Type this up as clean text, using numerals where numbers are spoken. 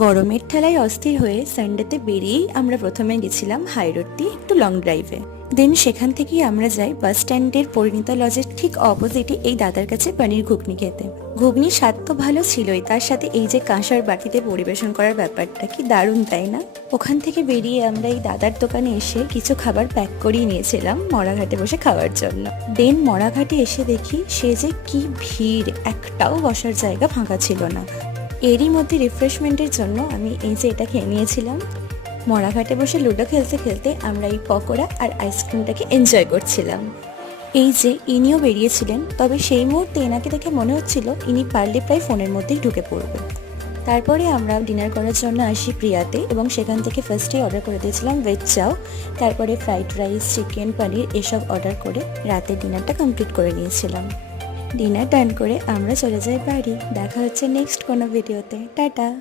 গরমের ঠেলায় অস্থির হয়ে সানডেতে বেরিয়েই আমরা প্রথমে গেছিলাম হাই রোড দিয়ে একটু লং ড্রাইভে। দেন সেখান থেকেই আমরা যাই বাস স্ট্যান্ডের পরিণীতা লজের ঠিক অপোজিটে এই দাদার কাছে পনির ঘুগনি খেতে। ঘুগনির স্বাদ তো ভালো ছিলই, তার সাথে এই যে কাঁসার বাটিতে পরিবেশন করার ব্যাপারটা কি দারুণ, তাই না? ওখান থেকে বেরিয়ে আমরা এই দাদার দোকানে এসে কিছু খাবার প্যাক করিয়ে নিয়েছিলাম মরাঘাটে বসে খাওয়ার জন্য। দেন মরাঘাটে এসে দেখি সে যে কি ভিড়, একটাও বসার জায়গা ফাঁকা ছিল না। এরই মধ্যে রিফ্রেশমেন্টের জন্য আমি এই যে এটা খেয়ে নিয়েছিলাম। মরাঘাটে বসে লুডো খেলতে খেলতে আমরা এই পকোড়া আর আইসক্রিমটাকে এনজয় করছিলাম। এই যে ইনিও বেরিয়েছিলেন, তবে সেই মুহূর্তে এনাকে দেখে মনে হচ্ছিল ইনি পারলে প্রায় ফোনের মধ্যেই ঢুকে পড়বে। তারপরে আমরা ডিনার করার জন্য আসি প্রিয়াতে এবং সেখান থেকে ফার্স্টে অর্ডার করে দিয়েছিলাম ভেজ চাও, তারপরে ফ্রাইড রাইস, চিকেন, পনির এসব অর্ডার করে রাতের ডিনারটা কমপ্লিট করে নিয়েছিলাম। ডিনার ডান করে আমরা চলে যাই বাড়ি। দেখা হচ্ছে নেক্সট কোনো ভিডিওতে। টাটা।